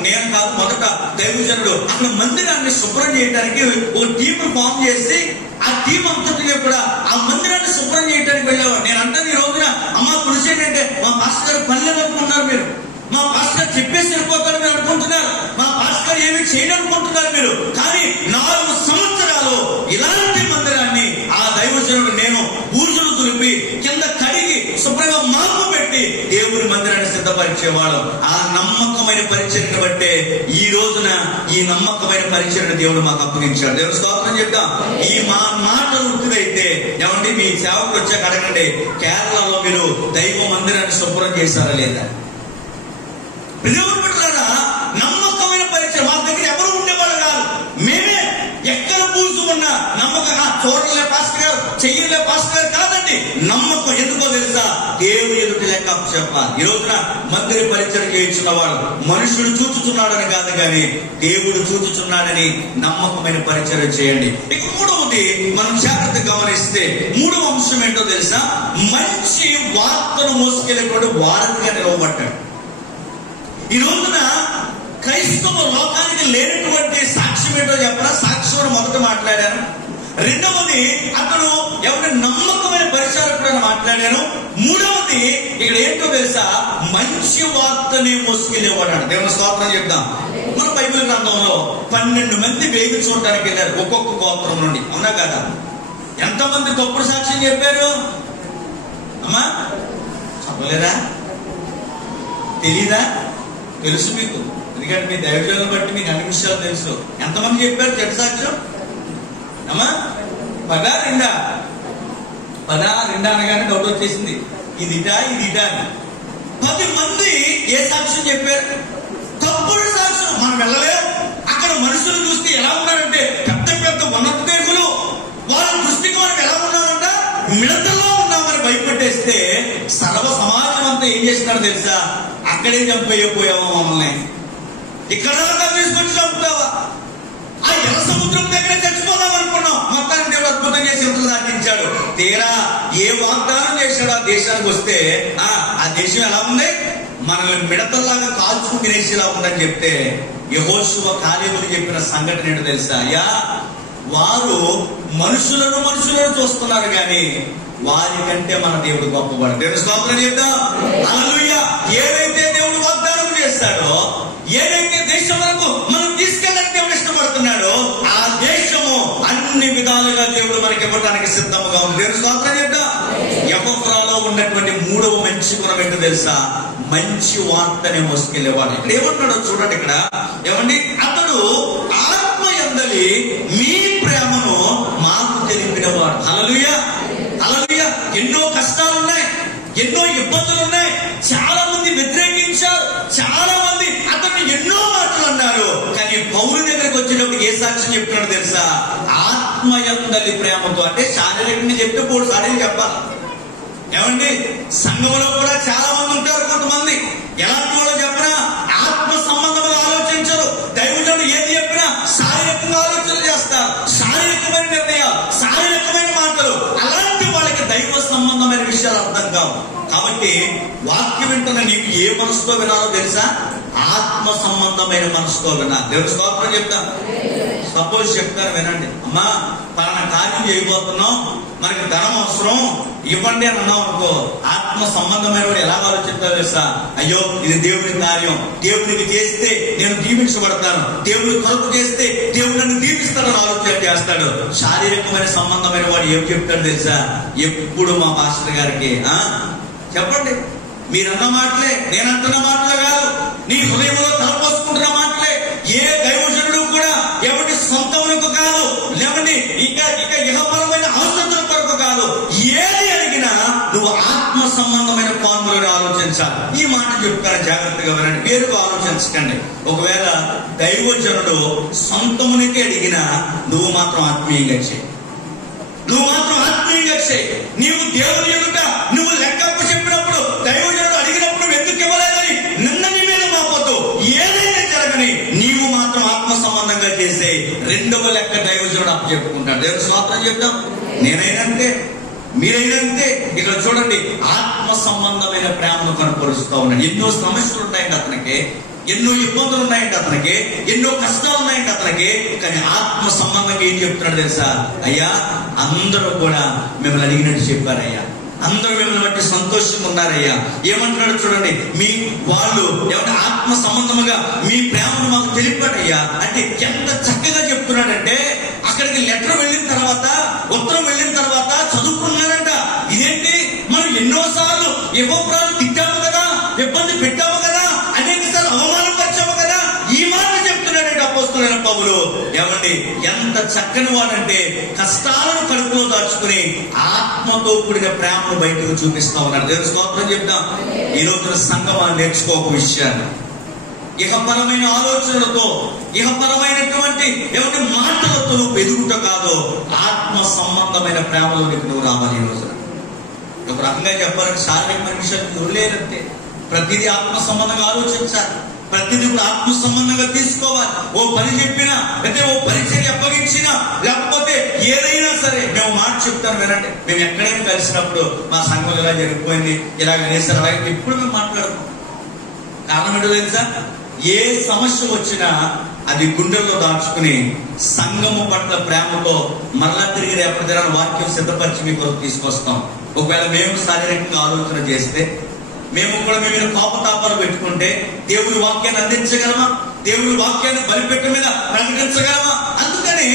నేను కాదు, మొదట దైవజనుడు అక్కడ మందిరాన్ని శుభ్రం చేయడానికి ఒక టీం ఫామ్ చేసి ఆ టీం అంతటిగా కూడా ఆ మందిరాన్ని శుభ్రం చేయడానికి వెళ్ళేవాడు. నేను అంటాను ఈ రోజున, అమ్మ కృషి ఏంటంటే మా భాస్కర్ గారు పనులు అనుకుంటున్నారు మీరు, మా భాస్కర్ చెప్పేసి వెళ్ళిపోతారు మీరు అనుకుంటున్నారు, మా భాస్కర్ ఏమి చేయనుకుంటున్నారు మీరు. కానీ 4 సంవత్సరాలు ఇలాంటి మందిరాన్ని ఆ దైవజనుడు నేను బూజులు దులిపి కింద కడిగి శుభ్రంగా పరిచేవాళ్ళం. ఆ నమ్మకమైన పరిచర్యను బట్టే ఈ రోజున ఈ నమ్మకమైన పరిచర్యను దేవుడు మాకు అప్పగించాడు. దేవుడు స్తోత్రం చెప్తాం. ఈ మాటలు ఉట్టిదైతే ఏమండి, మీ సేవకు వచ్చాక అడగండి, కేరళలో మీరు దైవ మందిరాన్ని శుభ్రం చేశారా లేదా? దేవుడు పెట్టారా? నమ్మకమైన పరిచయం. మా దగ్గర ఎవరు ఉండేవాళ్ళు కాదు, మేమే ఎక్కడ పూసుకున్నా నమ్మకంగా చూడలే పాస్టర్ గారు, చెయ్యలే పాస్టర్ గారు కాదండి, నమ్మకం. ఎందుకో తెలుసా? దేవుడు ఎదుటి లెక్క చెప్పాలి. ఈ రోజున మందిర పరిచయం చేయించున్న వాడు మనుషుడు చూచుచున్నాడని కాదు, కానీ దేవుడు చూచుచున్నాడని నమ్మకమైన పరిచయం చేయండి. ఇక మూడవది మనం జాగ్రత్తగా గమనిస్తే, మూడవ అంశం ఏంటో తెలుసా? మంచి వార్తను మోసుకెళ్ళేటువంటి వారధిగా నిలవబడ్డాడు. ఈ రోజున క్రైస్తవ లోకానికి లేనటువంటి సాక్ష్యం ఏంటో చెప్పరా? సాక్ష్యం మొదట మాట్లాడాను. రెండవది అతను ఎవరి నమ్మకమైన పరిచారకుడని మాట్లాడాను. మూడవది ఇక్కడ ఏంటో తెలుసా? మంచి వార్తని మోసుకెళ్ళేవాడు. దేవుని స్తోత్రం చెప్తాం. మన బైబిల్ గ్రంథంలో 12 మంది వేగి చూడటానికి వెళ్ళారు, ఒక్కొక్క గోత్రం నుండి. అవునా కదా? ఎంతమంది తప్పుడు సాక్ష్యం చెప్పారు అమ్మా? చెప్పలేదా? తెలీదా? తెలుసు మీకు, ఎందుకంటే మీ దైవజనులను బట్టి మీకు అన్ని విషయాలు తెలుసు. ఎంతమంది చెప్పారు చెడ్డ సాక్ష్యం అమ్మా? 10 2 అనగానే డౌట్ వచ్చేసింది, ఇదిటా ఇదిటా అని. 10 మంది ఏ సాక్ష్యం చెప్పారు? తప్పుడు సాక్ష్యం. మనం వెళ్ళలేం. అక్కడ మనుషులు చూస్తే ఎలా ఉన్నారంటే పెద్ద పెద్ద ఉన్నత దేవులు, వాళ్ళ దృష్టికి మనం ఎలా ఉన్నామంట, మిడతల్లో ఉన్నామని భయపెట్టేస్తే సర్వ సమాజం అంతా ఏం చేస్తున్నారో తెలుసా? అక్కడే చంపేయపోయావా మమ్మల్ని, ఇక్కడ తీసుకొచ్చి చంపుతావా? ఆ ఎర్ర సముద్రం దగ్గర చచ్చిపోదాం అనుకున్నాం, మొత్తాన్ని దేవుడు అద్భుతం చేసి ఇంట్లో దాటించాడు. తీరా ఏ వాగ్దానం చేశాడు ఆ దేశానికి వస్తే ఆ దేశం ఎలా ఉంది? మనల్ని మిడతల్లాగా కాల్చుకుని తినేసేలా ఉందని చెప్తే యెహోషువ కాలేబులు చెప్పిన సంఘటన ఏంటో తెలుసా? అయ్యా, వారు మనుషులను చూస్తున్నారు కానీ వారికంటే మన దేవుడు గొప్పవాడు. దేవుని స్తోత్రం చెప్తాం. హల్లెలూయా. ఏదైతే దేవుడు వాగ్దానం చేస్తాడో, ఏదైతే దేశం వరకు మనం తీసుకెళ్ళడానికి దేవుడు ఇష్టపడుతున్నాడో ఆ దేశము అన్ని విధాలుగా దేవుడు మనకి ఇవ్వడానికి సిద్ధంగా ఉంది. దేవుని స్తోత్రం చెప్తాం. ఎఫ్రాలో ఉన్నటువంటి మూడవ మంచి గుణం ఏంటో తెలుసా? మంచి వార్తనే మోసుకెళ్ళేవాడు. ఇక్కడ ఏమంటున్నాడో చూడండి. ఇక్కడ ఏమండి, అతడు ఆత్మ యందలి మీ ప్రేమను మాకు తెలిపినవాడు. హల్లెలూయా, హల్లెలూయా. ఎన్నో కష్టాలున్నాయి, ఎన్నో ఇబ్బందులు ఉన్నాయి, చాలా మంది వ్యతిరేకించారు, చాలా మంది అతను ఎన్నో మాటలు అన్నారు. కానీ పౌలు దగ్గరికి వచ్చేటప్పుడు ఏ సాక్ష్యం చెప్తున్నాడు తెలుసా? ఆత్మ యందలి ప్రేమతో. అంటే శారీరకంగా చెప్తే 3 సార్లు చెప్పాలి. ఏమండి, సంఘంలో కూడా చాలా మంది ఉంటారు. కొంతమంది ఎలాంటి వాళ్ళు చెప్పినా ఆత్మ సంబంధంగా ఆలోచించరు. దైవజనుడు ఏది చెప్పినా శారీరకంగా ఆలోచన చేస్తారు, శారీరకమైన నిర్ణయాలు, శారీరకమైన మాటలు. అలాంటి వాళ్ళకి దైవ సంబంధమైన విషయాలు అర్థం కావు. కాబట్టి వాక్యం వింటున్న నీకు ఏ మనసుతో వినాలో తెలుసా? ఆత్మ సంబంధమైన మనసుతో వినాలి. దేవుని స్తోత్రం చెప్తా. సపోజ్ చెప్తాను వినండి, అమ్మా పలానా కార్యం చేయబోతున్నాం, మనకి ధనం అవసరం, ఇవ్వండి అని అన్నాం అనుకో, ఆత్మ సంబంధమైన వాడు ఎలా ఆలోచిస్తారో తెలుసా? అయ్యో ఇది దేవుని కార్యం, దేవునికి చేస్తే నేను దీవించబడతాను, దేవుని కొరకు చేస్తే దేవుడు నన్ను దీవిస్తాడని ఆలోచన చేస్తాడు. శారీరకమైన సంబంధమైన వాడు ఏం చెప్తాడు తెలుసా? ఎప్పుడు మా పాస్టర్ గారికి చెప్పండి, మీరన్న మాటలే, నేనంటున్న మాటలే కాదు, నీ హృదయంలో తలపోసుకుంటున్న మాటలే. ఏ దైవజనుడు కూడా ఎవరి సొంతములకు కాదు, లేవండి ఇక ఇహపరమైన అవసరతల కొరకు కాదు, ఏది అడిగినా నువ్వు ఆత్మ సంబంధమైన కోణంలో ఆలోచించాలి. ఈ మాట చెప్తాను, జాగ్రత్తగా వినండి, పేరుకు ఆలోచించకండి. ఒకవేళ దైవజనుడు సొంతమునికి అడిగినా నువ్వు మాత్రం ఆత్మీయంగా చేయి, నువ్వు మాత్రం ఆత్మీయంగా చేయి. నీవు దేవుని ఎదుట నువ్వు లెక్కప్పు చెప్పినప్పుడు, దైవజనుడు అడిగినప్పుడు నువ్వు ఎందుకు ఇవ్వలేదని నిన్న నీ మీద మాపోతూ ఏదైనా జరగని నీవు మాత్రం ఆత్మ సంబంధంగా చేసే రెండవ లెక్క దైవజనుడు అప్పు చెప్పుకుంటాడు. దేవుని స్తోత్రం చెప్తాం. నేనైనంతే, మీరైనంతే. ఇక్కడ చూడండి, ఆత్మ సంబంధమైన ప్రేమను కనపరుస్తూ ఉన్నాడు. ఎన్నో సమస్యలు ఉన్నాయండి అతనికి, ఎన్నో ఇబ్బందులు ఉన్నాయండి అతనికి, ఎన్నో కష్టాలు ఉన్నాయండి అతనికి. కానీ ఆత్మ సంబంధంగా ఏం చెప్తున్నాడు తెలుసా? అయ్యా అందరూ కూడా మిమ్మల్ని అడిగినట్టు చెప్పారయ్యా, అందరూ మిమ్మల్ని బట్టి సంతోషంగా ఉన్నారయ్యా. ఏమంటున్నాడు చూడండి, మీ వాళ్ళు ఏమంటే ఆత్మ సంబంధముగా మీ ప్రేమను మాకు తెలిపాడయ్యా. అంటే ఎంత చక్కగా చెప్తున్నాడంటే, అక్కడికి లెటర్ వెళ్ళిన తర్వాత, ఉత్తరం వెళ్ళిన తర్వాత చదువుకున్నారంట. ఇదేంటి, మనం ఎన్నోసార్లు ఎఫ్రాను తిట్టాము కదా, ఇబ్బంది పెట్టాము కదా, పౌలు ఏమండి ఎంత చక్కని వాడంటే కష్టాలను కడుపులో దాచుకుని ఆత్మతో కూడిన ప్రేమను బయటకు చూపిస్తా ఉన్నాడు. దేవుని స్తోత్రం చెప్తాం. ఈ రోజున సంఘం నేర్చుకోక విషయాన్ని ఇహపరమైన ఆలోచనలతో ఇహపరమైనటువంటి ఏమంటే మాటలతో నువ్వు ఎదుగుట కాదు, ఆత్మ సంబంధమైన ప్రేమలోనికి నువ్వు రావాలి. ఈ రోజున ఒక రకంగా చెప్పాలంటే శారీరకమైన విషయాలు దొరలేదంటే ప్రతిదీ ఆత్మ సంబంధంగా ఆలోచించాలి, ప్రతిదీ కూడా ఆత్మ సంబంధంగా తీసుకోవాలి. ఓ పని చెప్పినా అంటే ఓ పరిచయం అప్పగించినా లేకపోతే ఏదైనా సరే మేము మాట చెప్తాను వినండి. మేము ఎక్కడైనా కలిసినప్పుడు మా సంఘం ఇలా జరిగిపోయింది ఇలాగ అనేసారు అలాగే ఎప్పుడు మేము మాట్లాడతాం. కారణం ఏంటో తెలుసా? ఏ సమస్య వచ్చినా అది గుండెల్లో దాచుకుని సంఘము పట్ల ప్రేమతో మరలా తిరిగి రేపటి దినాన వాక్యం సిద్ధపరిచి మీ కొరకు తీసుకొస్తాం. ఒకవేళ మేము శారీరకంగా ఆలోచన చేస్తే మేము కూడా మీ మీద కోపతాపాలు పెట్టుకుంటే దేవుడి వాక్యాన్ని అందించగలమా? దేవుడి వాక్యాన్ని బలిపెట్ట మీద ప్రకటించగలమా? అందుకని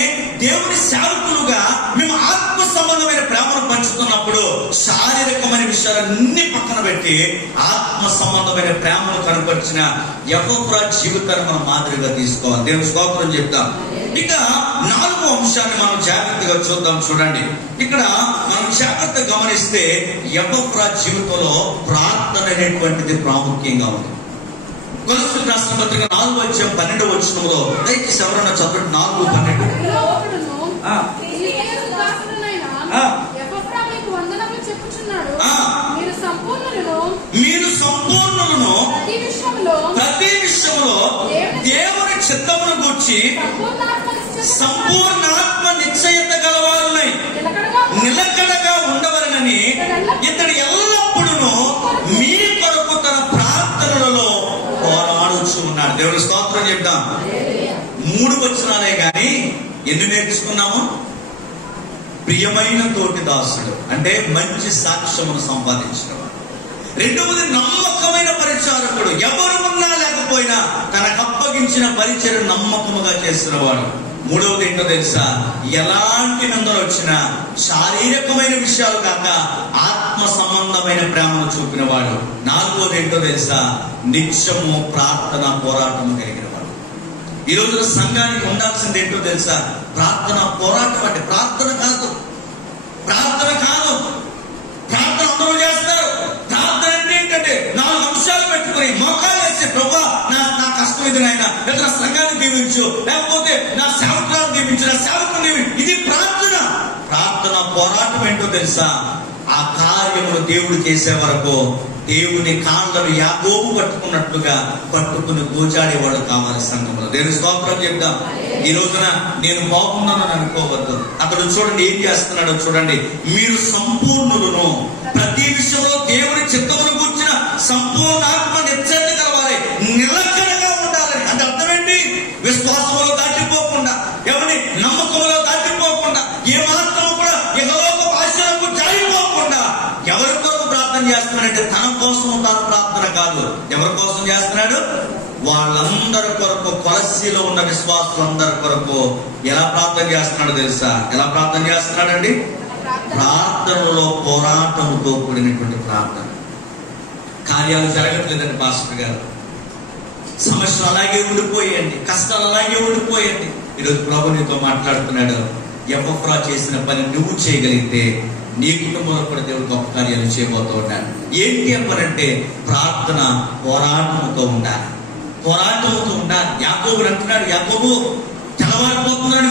దేవుడి సేవకులుగా మేము ఆత్మ సంబంధమైన ప్రేమను పంచుతున్నప్పుడు శారీరకమైన విషయాలన్నీ పక్కన పెట్టి ఆత్మ సంబంధమైన ప్రేమను కనపరిచిన యెహోవా జీవితాన్ని మనం మాదిరిగా తీసుకోవాలి. దేవుని స్తోత్రం చెప్తాం. ఇక 4వ అంశాన్ని మనం జాగ్రత్తగా చూద్దాం. చూడండి, ఇక్కడ మనం జాగ్రత్తగా గమనిస్తే యెహోవా జీవితంలో ప్రార్థన అనేటువంటిది ప్రాముఖ్యంగా ఉంది. కొలస్సీయులకు రాసిన పత్రిక 4:12 దయచేసి ఎవరన్నా చదవండి. 4:12 మీరు సంపూర్ణులను ప్రతి విషయంలో దేవుని చిత్తమును గూర్చి సంపూర్ణాత్మ నిశ్చయత గలవారులై నిలకడగా ఉండవలనని ఇతడు ఎల్లప్పుడూ మీ కొరకు తన ప్రార్థనలలో పోరాడుచు ఉన్నాడు. దేవుని స్తోత్రం చెప్తాం. 3 వచనాలే గాని ఎన్ని నేర్చుకున్నాము? ప్రియమైన తోటి దాసుడు అంటే మంచి సాక్ష్యమును సంపాదించినవాడు. 2వది నమ్మకమైన పరిచారకుడు, ఎవరు ఉన్నా లేకపోయినా తనకు అప్పగించిన పరిచయం నమ్మకముగా చేసినవాడు. 3వది ఏంటో తెలుసా? ఎలాంటి నిందలు వచ్చినా శారీరకమైన విషయాలు కాక ఆత్మ సంబంధమైన ప్రేమను చూపినవాడు. 4వది ఏంటో తెలుసా? నిత్యము ప్రార్థన పోరాటము కలిగినవాడు. ఈ రోజున సంఘానికి ఉండాల్సింది ఏంటో తెలుసా? ప్రార్థన పోరాటం. అంటే ప్రార్థన కాదు, ప్రార్థన కాదు, ప్రార్థన అందరూ చేస్తారు. ప్రార్థన అంటే ఏంటంటే 4 అంశాలు పెట్టుకుని మోకాలు వేసి ప్రభా నా కష్టం ఇది నాయన, లేదా నా సంఘాన్ని దీవించు, లేకపోతే నా సేవకులను దీవించు, నా సేవకుని దీవించు. ఇది ప్రార్థన. ప్రార్థన పోరాటం ఏంటో తెలుసా? ఆ కార్యములు దేవుడు చేసే వరకు దేవుని కాళ్ళను యాకోబు పట్టుకున్నట్లుగా పట్టుకుని గోజాడేవాడు కావాలి సంఘంలో. దేవుని స్తోత్రం చెప్తాం. ఈ రోజున నేను బాగున్నానని అనుకోవద్దు. అతడు చూడండి ఏం చేస్తున్నాడో చూడండి. మీరు సంపూర్ణులను ప్రతి విషయంలో దేవుని చిత్తమును కూర్చిన సంపూర్ణాత్మ నిశ్చయత కలవాలి, నిలకడగా ఉండాలని. అంటే అర్థం ఏంటి? విశ్వాసంలో దాటిపోకుండా, ఎవరి నమ్మకంలో దాటిపోకుండా, ఏ మాత్రం కూడా ఇహలోక ఆశలకు జారిపోకుండా ఎవరి కొరకు ప్రార్థన చేస్తున్నాడంటే తన కోసం తాను ప్రార్థన కాదు. ఎవరి కోసం చేస్తున్నాడు? వాళ్ళందరి కొరకు, కొలస్సీలో ఉన్న విశ్వాసులందరి కొరకు ఎలా ప్రార్థన చేస్తున్నాడో తెలుసా? ఎలా ప్రార్థన చేస్తున్నాడండి? ప్రార్థనలో పోరాటంతో కూడినటువంటి ప్రార్థన. కార్యాలు జరగట్లేదండి పాస్టర్ గారు, సమస్యలు అలాగే ఉండిపోయండి, కష్టాలు అలాగే ఉండిపోయండి. ఈరోజు ప్రభు నీతో మాట్లాడుతున్నాడు. యెహోవా చేసిన పని నువ్వు చేయగలిగితే నీ కుటుంబంలో కూడా దేవుడు గొప్ప కార్యాలు చేయబోతూ ఉంటాడు. ఏంటి అప్పనంటే ప్రార్థన పోరాటంతో ఉండాలి, పోరాటంతో ఉండాలి. యాకోబు అంటున్నాడు, యాకోబు తెల్లవారిపోతున్నాడు,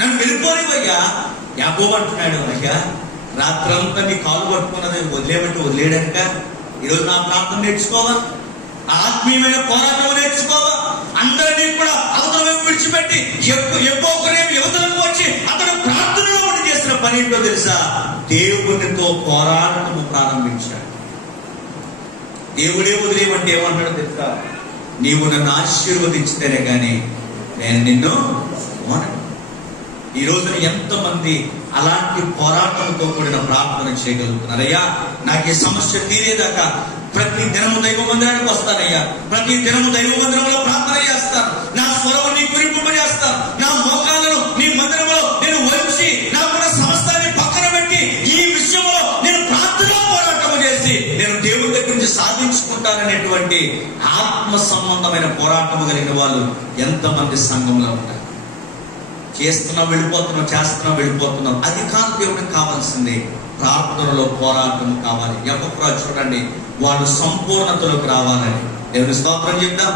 నన్ను వెళ్ళిపోనివయ్యా. యాకోబు అంటున్నాడు, అయ్యా రాత్రంతా నీ కాలు పట్టుకున్నది వదిలేమంటే వదిలేడనుక. ఈరోజు నా ప్రార్థన నేర్చుకోవా, ఆత్మీయమైన పోరాటం నేర్చుకోవా. అందరినీ కూడా అవతల విడిచిపెట్టి ఎప్పుడేమి యువతలకు వచ్చి అతను ప్రార్థనలో ఉండి చేసిన పని ఏంటో తెలుసా? దేవునితో పోరాటము ప్రారంభించాడు. దేవుడే వదిలేమంటే ఏమంటాడో తెలుసా? నీవు నన్ను ఆశీర్వదించితేనే గాని నేను నిన్ను మోనను. ఈ రోజున ఎంతమంది అలాంటి పోరాటంతో కూడిన ప్రార్థన చేయగలుగుతున్నారు? అయ్యా నాకు ఈ సమస్య తీరేదాకా ప్రతి దినము దైవ మందిరానికి వస్తానయ్యా, ప్రతి దినము దైవ మందిరంలో ప్రార్థన చేస్తాను, నా స్వరం నీ గురింపజేస్తాను, నా మోకాలను నీ మందిరంలో నేను వంచి నాకున్న సమస్తాన్ని పక్కన పెట్టి ఈ విషయంలో నేను ప్రార్థన పోరాటం చేసి నేను దేవుడి దగ్గర నుంచి సాధించుకుంటాననేటువంటి ఆత్మ సంబంధమైన పోరాటం కలిగిన వాళ్ళు ఎంతమంది సంఘంలో ఉంటారు? చేస్తున్నాం వెళ్ళిపోతున్నాం. అది కాదు దేవుడికి కావాల్సింది. ప్రార్థనలో పోరాటం కావాలి. ఎప్పుడు చూడండి, వాళ్ళు సంపూర్ణతలోకి రావాలని. దేవుని స్తోత్రం చెప్తాం.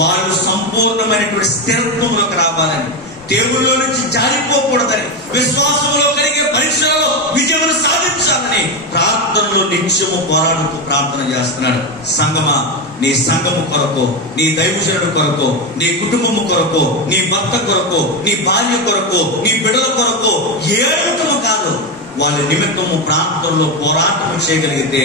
వాళ్ళు సంపూర్ణమైనటువంటి స్థిరత్వంలోకి రావాలని, దేవుళ్ళలో నుంచి జారిపోకూడదని, విశ్వాసంలో కలిగే పరీక్షలలో విజయం సాధించాలని ప్రార్థనలో నిత్యము పోరాడుతూ ప్రార్థన చేస్తున్నాడు. సంగమా, నీ సంఘము కొరకు, నీ దైవజనుడు కొరకు, నీ కుటుంబము కొరకు, నీ భర్త కొరకు, నీ భార్య కొరకు, నీ బిడ్డల కొరకు ఏడవటము కాదు, వాళ్ళ నిమిత్తము ప్రార్థనలో పోరాటం చేయగలిగితే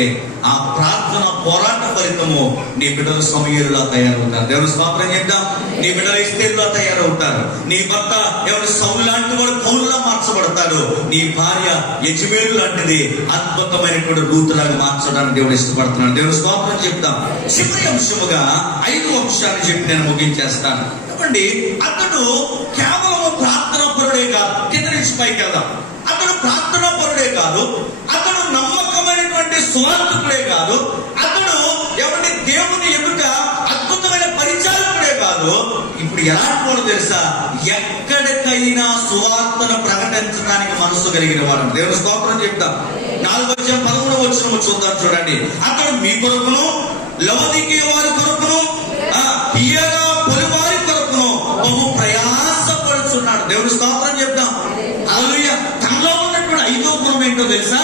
ఆ ప్రార్థన పోరాట ఫలితము నీ బిడ్డలు సమూయేలులా తయారవుతారు. దేవుని స్తోత్రం చేద్దాం. నీ బిడ్డలు ఎస్తేరులా తయారవుతారు. నీ భర్త ఎవరు సౌలు లాంటి వాడు పౌలులా మార్చబడతాడు. నీ భార్య యెజబెలు లాంటిది అద్భుతమైనటువంటి రూతులాగా మార్చడానికి దేవుడు ఇష్టపడుతున్నాడు. దేవుని స్తోత్రం చెప్తాం. చివరి అంశముగా 5వ అంశాన్ని చెప్పి నేను ముగించేస్తాను. చెప్పండి, అతడు కేవలం ప్రార్థన పరుడే కాదు. కింద నుంచి పైకి వెళ్దాం. అతడు ప్రార్థనా పరుడే కాదు, అతడు నమ్మకమైనటువంటి సువార్తికుడే కాదు, అతడు ఎవరి దేవుని ఎదుట అద్భుతమైన పరిచారకుడే కాదు. ఇప్పుడు ఎలాంటి వాడు తెలుసా? ఎక్కడికైనా సువార్తను ప్రకటించడానికి మనసు కలిగిన వాడు. దేవుని స్తోత్రం చెప్తాం. 4:13 చూద్దాం. చూడండి, అతడు మీ కొరకును, లవోదికీయ వారి కొరకును, బియ్యగా పొలివారి కొరకును బహు ప్రయాసపడుచున్నాడు. దేవుని స్తోత్రం చెప్తాం. హల్లెలూయా. తనలో ఉన్నటువంటి 5వ గుణం ఏంటో తెలుసా?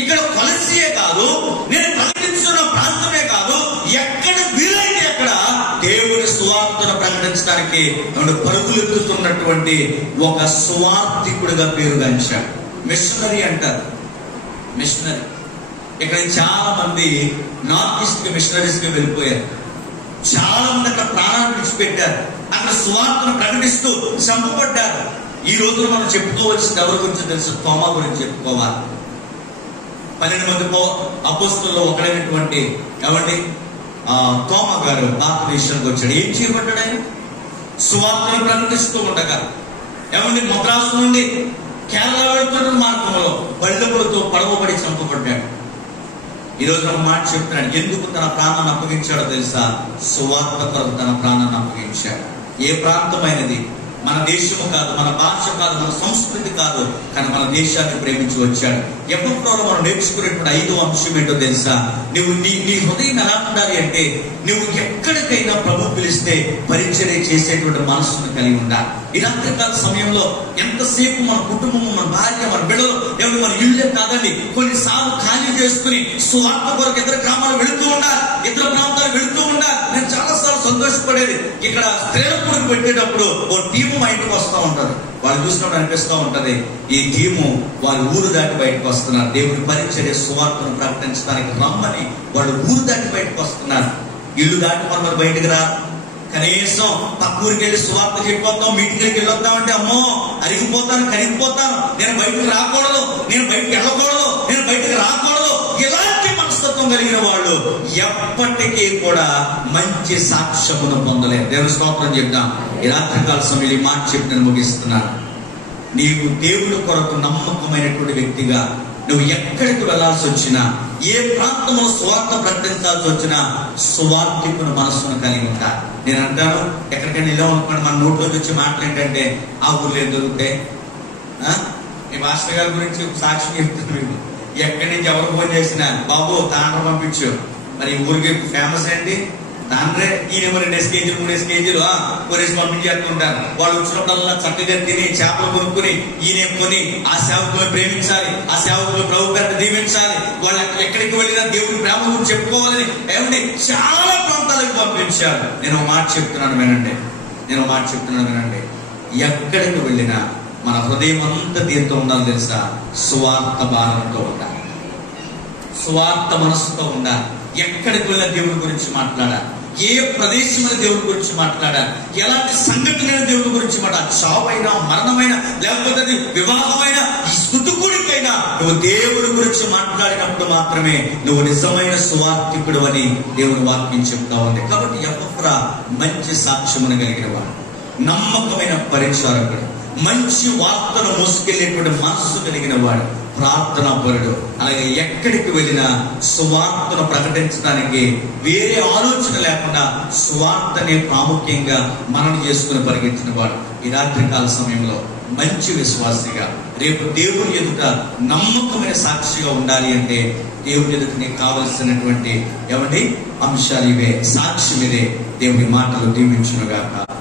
ఇక్కడ కొలసియే కాదు, నేను ప్రకటించున్న ప్రాంతమే కాదు, ఎక్కడ వీలైతే అక్కడ దేవుని సువార్తను ప్రకటించడానికి పరుగులెత్తుతున్నటువంటి ఒక సువార్థికుడిగా పేరుగాంచాడు. మిషనరీ అంటారు. మిషనరీ. ఇక్కడ చాలా మంది నార్త్ ఈస్ట్ మిషనరీస్ కి వెళ్ళిపోయారు. చాలా మంది అక్కడ ప్రాణాలు విడిచిపెట్టారు. అక్కడ సువార్తను ప్రకటిస్తూ చంపబడ్డారు. ఈ రోజున మనం చెప్పుకోవాల్సింది ఎవరి గురించి తెలుసు? తోమా గురించి చెప్పుకోవాలి. 12 మంది అపోస్తలుల్లో ఒకడైనటువంటి తోమా గారు భారతదేశానికి వచ్చాడు. ఏం చేయబడ్డాడు ఆయన? సువార్తను ప్రకటిస్తూ ఉండగా మద్రాసు నుండి కేరళ వెళ్తున్న మార్గంలో బళ్ళములతో పడవబడి చంపబడ్డాడు. ఈ రోజు ఒక మాట చెప్తున్నాడు. ఎందుకు తన ప్రాణాన్ని అప్పగించాడో తెలుసా? సువార్త కొరకు తన ప్రాణాన్ని అప్పగించాడు. ఏ ప్రాంతమైనది? మన దేశము కాదు, మన భాష కాదు, మన సంస్కృతి కాదు, కానీ మన దేశాన్ని ప్రేమించి వచ్చాడు. ఎప్పుడో మనం నేర్చుకునేటువంటి 5వ అంశం ఏంటో తెలుసా? నువ్వు నీ హృదయం ఎలా ఉండాలి అంటే, నువ్వు ఎక్కడికైనా ప్రభు పిలిస్తే పరిచర్య చేసేటువంటి మనస్సును కలిగి ఉండాలి. ఈ రాత్రికాల సమయంలో ఎంతసేపు మన కుటుంబము, మన భార్య, మన బిడ్డలు, మన ఇల్లే కాదండి, కొన్నిసార్లు ఖాళీ చేసుకుని సువార్త కొరకు ఇతర గ్రామాలు వెళుతూ ఉండాలి, ఇతర ప్రాంతాలు వెళుతూ ఉండాలి. నేను చాలాసార్లు సంతోషపడేది, ఇక్కడ స్త్రీల కొడుకు పెట్టేటప్పుడు ఓ టీము మా ఇంటికి వస్తూ ఉంటది. వాళ్ళు చూసినప్పుడు అనిపిస్తూ ఉంటది, ఈ టీము వారి ఊరు దాటి బయటకు వస్తున్నారు, దేవుని పరిచర్య సువార్తను ప్రకటించడానికి రమ్మని వాళ్ళు ఊరు దాటి బయటకు వస్తున్నారు. ఇల్లు దాటి మనం బయటకు రా, కనీసం పక్క ఊరికి వెళ్ళి సువార్త చెప్పొద్దాం, మీటింగ్కి వెళ్ళొద్దామంటే అమ్మో అరిగిపోతాను, కరిగిపోతాను, నేను బయటకు రాకూడదు, నేను బయటకు వెళ్ళకూడదు, నేను బయటకు రాకూడదు. ఇలాంటి మనస్తత్వం కలిగిన వాళ్ళు ఎప్పటికీ కూడా మంచి సాక్ష్యమును పొందలేరు. దేవుని స్తోత్రం చెప్తాం. ఈ రాత్రికాల సమయంలో ఈ మాట చెప్పి నేను ముగిస్తున్నాను. నీవు దేవుని కొరకు నమ్మకమైనటువంటి వ్యక్తిగా నువ్వు ఎక్కడికి వెళ్లాల్సి వచ్చినా, ఏ ప్రాంతంలో సువార్త ప్రకటించాల్సి వచ్చినా సువార్తికుని మనస్సును కలిగి ఉంటారు. నేను అంటాను, ఎక్కడికైనా వెళ్ళాం అనుకోండి, మన నోట్లోకి వచ్చే మాటలు ఏంటంటే ఆ ఊర్లో ఏం దొరుకుతాయి, మీ మాస్టర్ గారి గురించి సాక్షి చెప్తున్నాను. ఎక్కడి నుంచి ఎవరు ఫోన్ చేసినా బాబు తాండ్ర పంపించు, మరి ఊరికి ఫేమస్ ఏంటి తాండ్రే, ఈయనేమో 2 కేజీలు 3 కేజీలు కొనేసి పంపించేస్తుంటారు. వాళ్ళు వచ్చినప్పుడల్లా చక్కగా తిని చేపలు కొనుక్కుని ఈయన కొని ఆ సేవకులను ప్రేమించాలి, ఆ సేవకులు ప్రభు పేరిట దీవించాలి, వాళ్ళు ఎక్కడికి వెళ్ళినా దేవుడి ప్రేమ గురించి చెప్పుకోవాలని ఏమంటే చాలా ప్రాంతాలకు పంపించారు. నేను ఒక మాట చెప్తున్నాను వినండి, ఎక్కడికి వెళ్ళినా మన హృదయం అంతా దీంతో ఉండాలి తెలుసా? సువార్త భారంతో ఉండాలి, సువార్త మనసుతో ఉండాలి. ఎక్కడికి వెళ్ళినా దేవుడి గురించి మాట్లాడాలి, ఏ ప్రదేశమైన దేవుడి గురించి మాట్లాడాలి, ఎలాంటి సంఘటన దేవుడి గురించి మాట్లాడాలి. చావైనా, మరణమైనా, లేకపోతే వివాహమైన, ఈ స్తుతికుడికైనా నువ్వు దేవుడి గురించి మాట్లాడినప్పుడు మాత్రమే నువ్వు నిజమైన సువార్తికుడు అని దేవుని వాక్యం చెప్తా ఉంది. కాబట్టి ఎఫ్రా మంచి సాక్ష్యమును కలిగిన వాడు, నమ్మకమైన పరిచారకుడు, మంచి వార్తను మోసుకెళ్లేటువంటి మనస్సు కలిగిన వాడు, ప్రార్థనాపరుడు. అలాగే ఎక్కడికి వెళ్ళినా సువార్తను ప్రకటించడానికి వేరే ఆలోచన లేకుండా సువార్తనే ప్రాముఖ్యంగా మననం చేసుకుని పరిగెత్తిన వాడు. ఈ రాత్రికాల సమయంలో మంచి విశ్వాసిగా, రేపు దేవుని ఎదుట నమ్మకమైన సాక్షిగా ఉండాలి అంటే దేవుని ఎదుట నీకు కావలసినటువంటి అంశాలు ఇవే, సాక్షి మీరే. దేవుని మాటలు దీవించునుగాక.